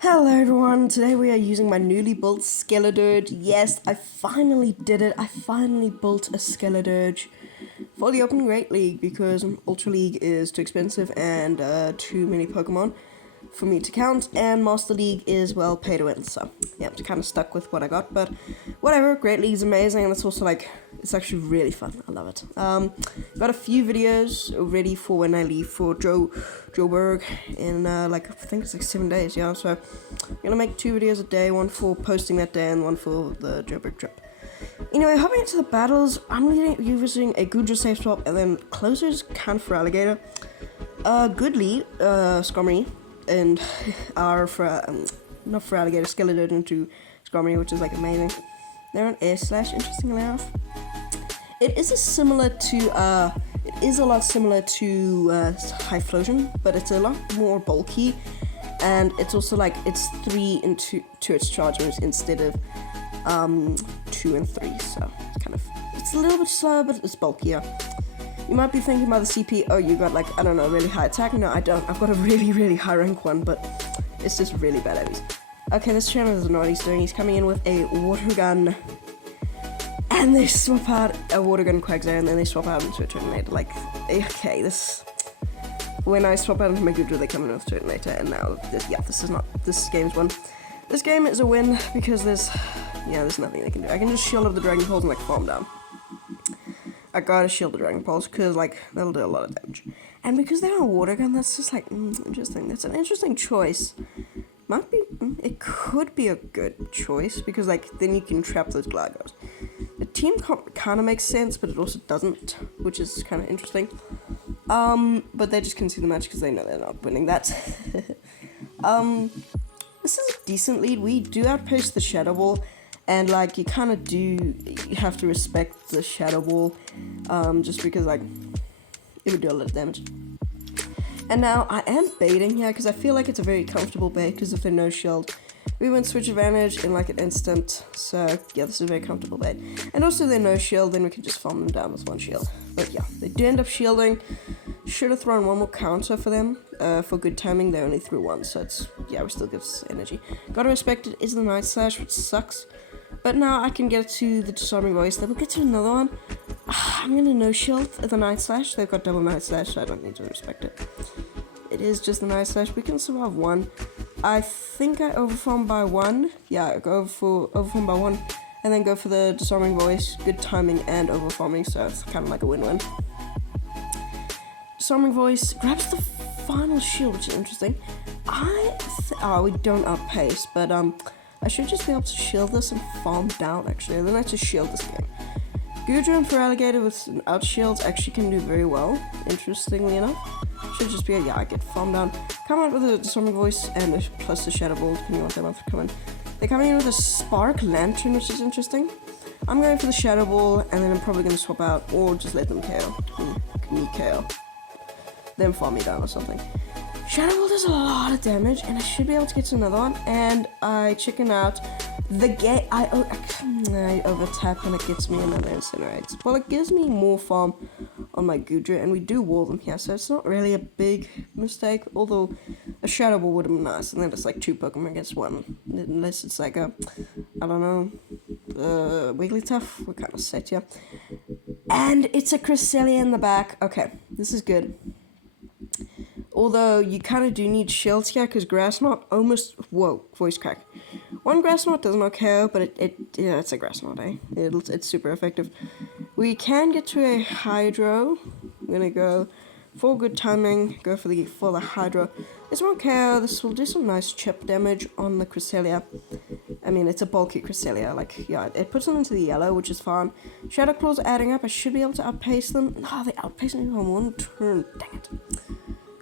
Hello everyone, today we are using my newly built Skeledirge. Yes, I finally did it. I finally built a Skeledirge for the Open Great League because Ultra League is too expensive and too many Pokemon for me to count, and Master League is, well, pay to win, so yeah, I'm kind of stuck with what I got, but whatever. Great League is amazing, and it's also like, it's actually really fun. I love it. Got a few videos ready for when I leave for Joburg in like, I think it's like 7 days, yeah, so I'm gonna make 2 videos a day, one for posting that day and one for the Joburg trip. Anyway, hopping into the battles, I'm using a Goodra safe swap, and then closers count for Alligator. Good lead, Skarmory, and are for, not for Alligator, Skeledirge into Skarmory, which is like amazing. They're on Air Slash, interestingly enough. It is a lot similar to High Flosion, but it's a lot more bulky, and it's also like, it's 3 into its charge moves instead of 2 and 3, so it's a little bit slower, but it's bulkier. You might be thinking by the CP, oh, you got like, I don't know, really high attack. No, I don't. I've got a really high rank one, but it's just really bad at it. Okay, this trainer doesn't know what he's doing. He's coming in with a water gun, and they swap out a water gun Quagsire, and then they swap out into a Turtonator. Like, okay, when I swap out into my Goodra, they come in with Turtonator, and now this game's won. This game is a win because there's nothing they can do. I can just shield up the Dragon Pulse and like farm down. I gotta shield the Dragon Pulse because like that'll do a lot of damage. And because they're a water gun, that's just like interesting. That's an interesting choice. It could be a good choice because like then you can trap those Gliders. The team kind of makes sense, but it also doesn't, which is kind of interesting. But they just can see the match because they know they're not winning that. This is a decent lead. We do outpace the Shadow Ball, and like you have to respect the Shadow Ball, just because like it would do a lot of damage. And now I am baiting here because I feel like it's a very comfortable bait because if they're no shield, we win switch advantage in like an instant. So yeah, this is a very comfortable bait. And also they're no shield, then we can just farm them down with 1 shield. But yeah, they do end up shielding. Should have thrown 1 more counter for them. For good timing, they only threw 1, so it's, yeah, we still gives energy. Gotta respect it is the Night Slash, which sucks. But now I can get to the Disarming Voice, then we'll get to another one. I'm gonna no shield at the Night Slash. They've got double Night Slash, so I don't need to respect it. It is just the Night Slash. We can survive 1. I think I overfarm by 1. Yeah, I go overfarm by 1, and then go for the Disarming Voice. Good timing and overfarming, so it's kind of like a win-win. Disarming Voice grabs the final shield, which is interesting. We don't outpace, but I should just be able to shield this and farm down, actually. Then I just shield this game. Goodra and for Alligator with out shields actually can do very well, interestingly enough. Should just be I get farm down. Come out with a Disarming Voice and plus the Shadow Ball, depending on what they want to come in. They're coming in with a Spark Lantern, which is interesting. I'm going for the Shadow Ball, and then I'm probably going to swap out, or just let them KO. Me KO. Then farm me down or something. Shadow Ball does a lot of damage, and I should be able to get to another one, and I chicken out. I over-tap, and it gets me another Incinerate. Well, it gives me more farm on my Goodra, and we do wall them here, so it's not really a big mistake, although a Shadow Ball would have been nice, and then it's like 2 Pokemon against 1, unless it's like a, I don't know, Wigglytuff, we're kind of set here. And it's a Cresselia in the back. Okay, this is good. Although you kind of do need shields here because Grass Knot almost, whoa, voice crack. 1 Grass Knot does not KO, but it's a Grass Knot, eh? It's super effective. We can get to a Hydro. I'm gonna go for good timing, go for the Hydro. This won't KO, this will do some nice chip damage on the Cresselia. I mean, it's a bulky Cresselia, like, yeah, it puts them into the yellow, which is fine. Shadow Claws adding up, I should be able to outpace them. No, they outpace me on 1 turn, dang it.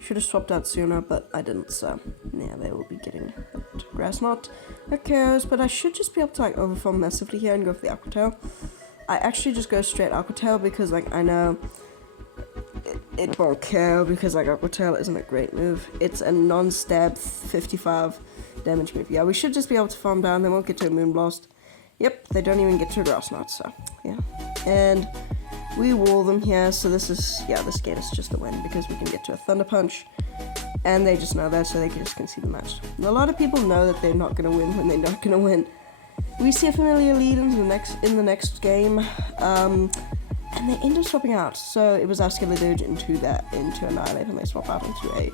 Should have swapped out sooner, but I didn't, so yeah, they will be getting that Grass Knot. Okay, but I should just be able to like overfarm massively here and go for the Aqua Tail. I actually just go straight Aqua Tail because like I know it won't KO because like Aqua Tail isn't a great move. It's a non-stab 55 damage move. Yeah, we should just be able to farm down. They won't get to a Moonblast. Yep, they don't even get to a Grass Knot, so yeah. And we wall them here, so this game is just a win because we can get to a Thunder Punch. And they just know that, so they just can see the match. And a lot of people know that they're not going to win when they're not going to win. We see a familiar lead in the next game, and they end up swapping out. So it was our Skeledirge into Annihilate, and they swap out into a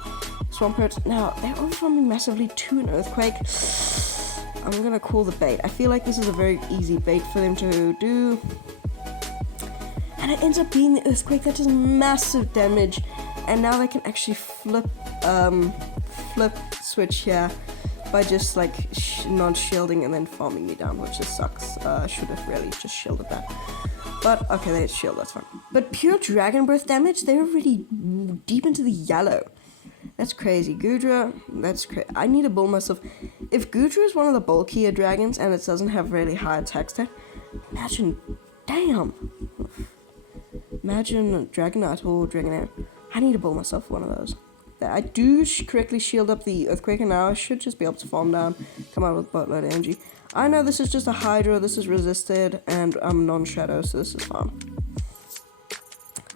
Swampert. Now, they're overwhelming massively to an Earthquake. I'm going to call the bait. I feel like this is a very easy bait for them to do. And it ends up being the Earthquake that does massive damage. And now they can actually flip switch here by just like non-shielding and then farming me down, which just sucks. Should have really just shielded that. But okay, they shield, that's fine. But pure Dragon Breath damage, they're already deep into the yellow. That's crazy. Goodra, that's crazy. I need to build myself. If Goodra is one of the bulkier dragons and it doesn't have really high attack stat, imagine, damn. Imagine Dragonite or Dragonair. I need to build myself one of those. I do correctly shield up the Earthquake, and now I should just be able to farm down, come out with a boatload of energy. I know this is just a Hydra, this is resisted, and I'm non-shadow, so this is fine.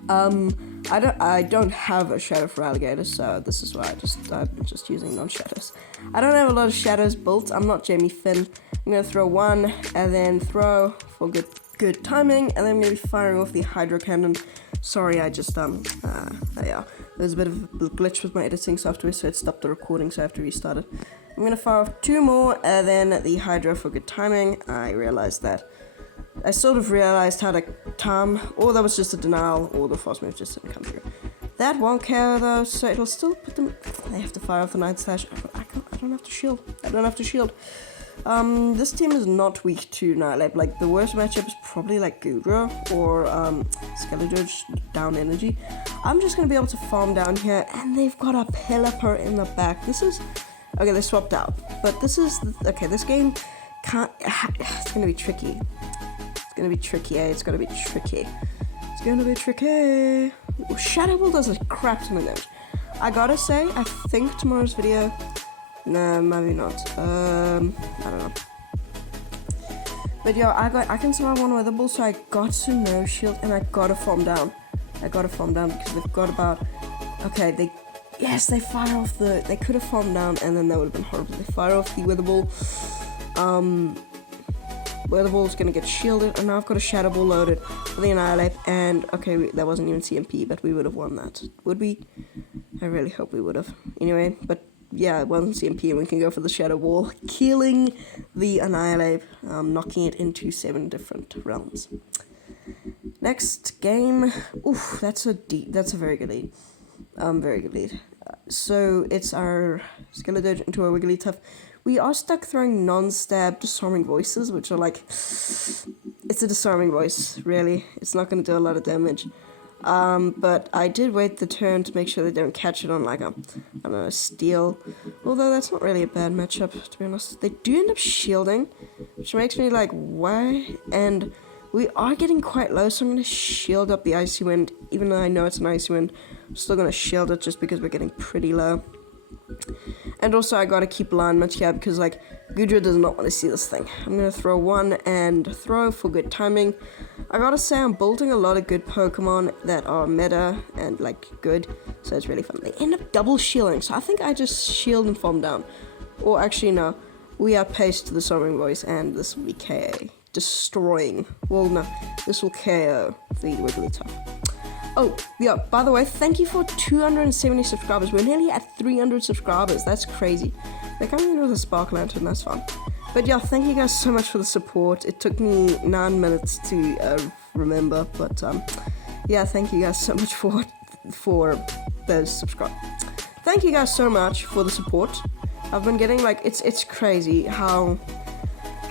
I don't have a shadow for alligators, so this is why I'm just using non-shadows. I don't have a lot of shadows built. I'm not Jamie Finn. I'm gonna throw one, and then throw for good timing, and then I'm gonna be firing off the Hydro Cannon. Sorry, I just yeah, there's a bit of a glitch with my editing software, so it stopped the recording, so I have to restart it. I'm gonna fire off 2 more, and then the Hydro for good timing. I sort of realized how to time, or that was just a denial, or the fast move just didn't come through. That won't care though, so it'll still put them. They have to fire off the Night Slash. I don't have to shield. I don't have to shield. This team is not weak to Annihilate. Like, the worst matchup is probably like Goodra or Skeledirge down energy. I'm just gonna be able to farm down here, and they've got a Pelipper in the back. This is okay. They swapped out, but this is okay. This game can't. It's gonna be tricky. It's gonna be tricky. It's gonna be tricky. It's gonna be tricky. Shadow Ball does a crap ton of damage. I gotta say, I think tomorrow's video. No, maybe not. I don't know. But yeah, I can survive one Weather Ball, so I got to no shield, and I gotta farm down. I gotta farm down because they've got about. Okay, they fire off the. They could have farmed down, and then that would have been horrible. They fire off the Weather Ball. Weather Ball's gonna get shielded, and now I've got a Shadow Ball loaded for the Annihilate, and okay, that wasn't even CMP, but we would have won that. Would we? I really hope we would have. Anyway, but yeah, it wasn't CMP, and we can go for the Shadow Ball, killing the Annihilate, knocking it into 7 different realms. Next game, oof, that's a very good lead. Very good lead. So it's our Skeledirge into a Wigglytuff. We are stuck throwing non-stab disarming voices, which are like, it's a disarming voice, really. It's not going to do a lot of damage. But I did wait the turn to make sure they don't catch it on like a, I don't know, a steal. Although that's not really a bad matchup, to be honest. They do end up shielding, which makes me like, why? And we are getting quite low, so I'm going to shield up the Icy Wind. Even though I know it's an Icy Wind, I'm still going to shield it just because we're getting pretty low. And also I gotta keep alignment here because like Goodra does not want to see this thing. I'm gonna throw 1 and throw for good timing. I gotta say I'm building a lot of good Pokemon that are meta and like good, so it's really fun. They end up double shielding, so I think I just shield and farm down. Or actually no, we outpaced the Soaring Voice, and this will be KO. Destroying. Well no, this will KO the Wigglytuff. Oh, yeah, by the way, thank you for 270 subscribers. We're nearly at 300 subscribers. That's crazy. They're coming in with a Spark Lantern, that's fun. But yeah, thank you guys so much for the support. It took me 9 minutes to remember, but yeah, thank you guys so much for those subscribers. Thank you guys so much for the support. I've been getting like, it's crazy how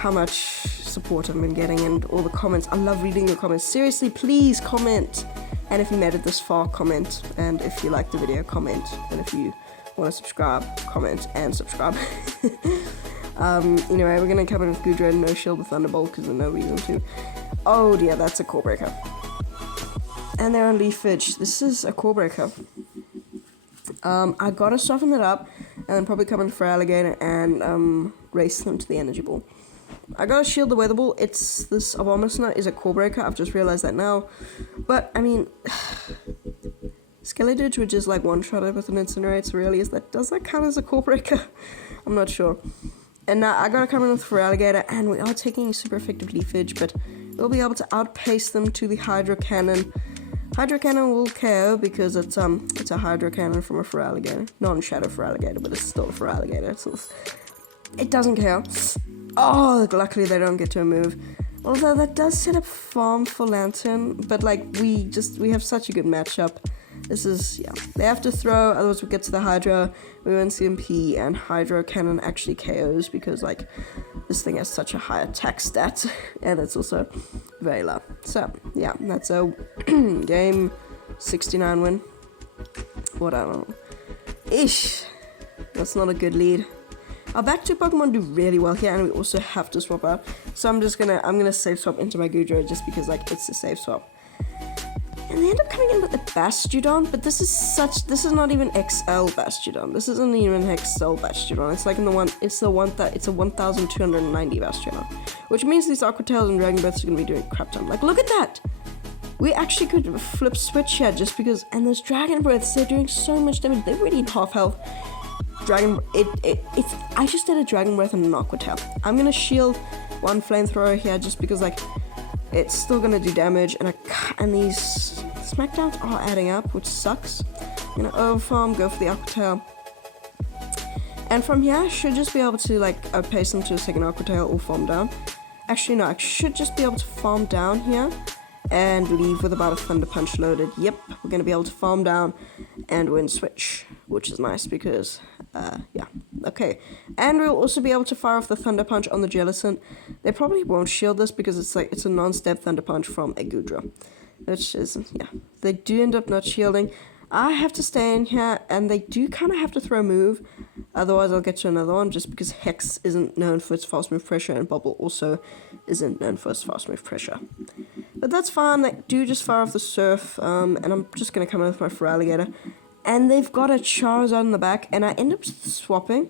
much support I've been getting and all the comments. I love reading your comments. Seriously, please comment. And if you made it this far, comment. And if you like the video, comment. And if you want to subscribe, comment and subscribe. Anyway, we're going to come in with Goodra and no shield with Thunderbolt because there's no reason to. Oh dear, that's a Core Breaker. And they're on Leafage. This is a Core Breaker. I gotta soften it up and then probably come in for Alligator and race them to the Energy Ball. I gotta shield the Weather Ball. It's this Abomasnow is a Core Breaker. I've just realized that now. But I mean, Skeletor, which is like one-shotted with an incinerator, really. Does that count as a core breaker? I'm not sure. And now I gotta come in with Feraligatr, and we are taking super effective leafage, but we'll be able to outpace them to the Hydro Cannon. Hydro Cannon will KO because it's a Hydro Cannon from a Feraligatr. Non-Shadow Feraligatr, but it's still a Feraligatr. So it doesn't KO. Oh, luckily they don't get to move. Although that does set up farm for Lantern, but like we have such a good matchup. This is, yeah, they have to throw, otherwise we get to the Hydro, we win CMP, and Hydro Cannon actually KOs because like this thing has such a high attack stat, and it's also very low. So yeah, that's a game 69 win. What, I don't know. Ish, that's not a good lead. Our back two Pokemon do really well here, and we also have to swap out. So I'm gonna safe swap into my Goodra just because like it's a safe swap. And they end up coming in with the Bastiodon, but this is not even XL Bastiodon. This isn't even XL Bastiodon. It's like it's a 1290 Bastiodon. Which means these Aqua Tails and Dragon Breaths are gonna be doing crap ton. Like, look at that! We actually could flip switch here just because, and those Dragon Breaths, they're doing so much damage. They're already in half health. I just did a Dragon Breath and an Aqua Tail. I'm gonna shield one Flamethrower here just because like it's still gonna do damage, and these Smackdowns are adding up, which sucks. I'm gonna overfarm, go for the Aqua Tail, and from here I should just be able to like outpace them to a second Aqua Tail or farm down. Actually no, I should just be able to farm down here and leave with about a Thunder Punch loaded. Yep, we're gonna be able to farm down and win switch, which is nice because yeah, okay. And we'll also be able to fire off the Thunder Punch on the Jellicent. They probably won't shield this because it's a non-step Thunder Punch from a Goodra, which is, yeah, they do end up not shielding. I have to stay in here, and they do kind of have to throw a move, otherwise I'll get to another one, just because Hex isn't known for its fast move pressure, and Bubble also isn't known for its fast move pressure. But that's fine, they do just fire off the Surf, and I'm just going to come in with my Feraligatr. And they've got a Charizard in the back, and I end up swapping,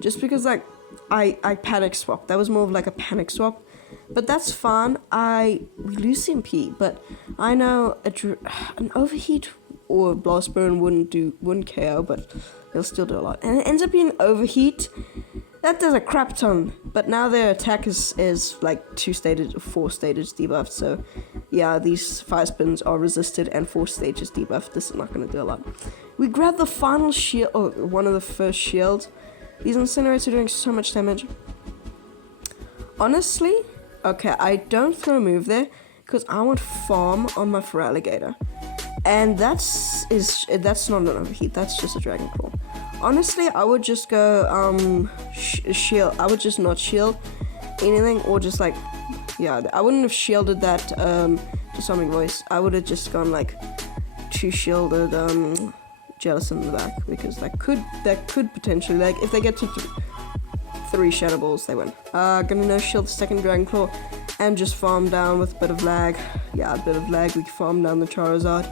just because, like, I panic swap. That was more of like a panic swap, but that's fine. We lose CMP, but I know an Overheat or Blast Burn wouldn't KO, but they'll still do a lot. And it ends up being Overheat. That does a crap ton, but now their attack is like 4 stages debuffed, so yeah, these Fire Spins are resisted and 4 stages debuffed. This is not going to do a lot. We grab the final shield, or one of the first shields. These Incinerators are doing so much damage. Honestly, okay, I don't throw a move there, because I want farm on my Feraligatr. And that's not an Overheat, that's just a Dragon Claw. Honestly, I would just go shield. I would just not shield anything, or just like, yeah, I wouldn't have shielded that Disarming Voice. I would have just gone like 2 shielded Jellicent in the back, because that could potentially, like, if they get to 3 Shadow Balls, they win. Gonna no shield the second Dragon Claw and just farm down with a bit of lag. Yeah, a bit of lag. We can farm down the Charizard.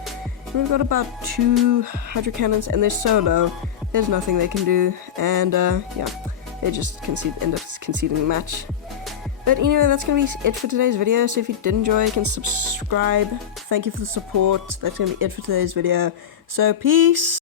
And we've got about 2 Hydro Cannons, and they're so low. There's nothing they can do, and yeah, they just end up conceding the match. But anyway, that's going to be it for today's video, so if you did enjoy, you can subscribe. Thank you for the support. That's going to be it for today's video, so peace!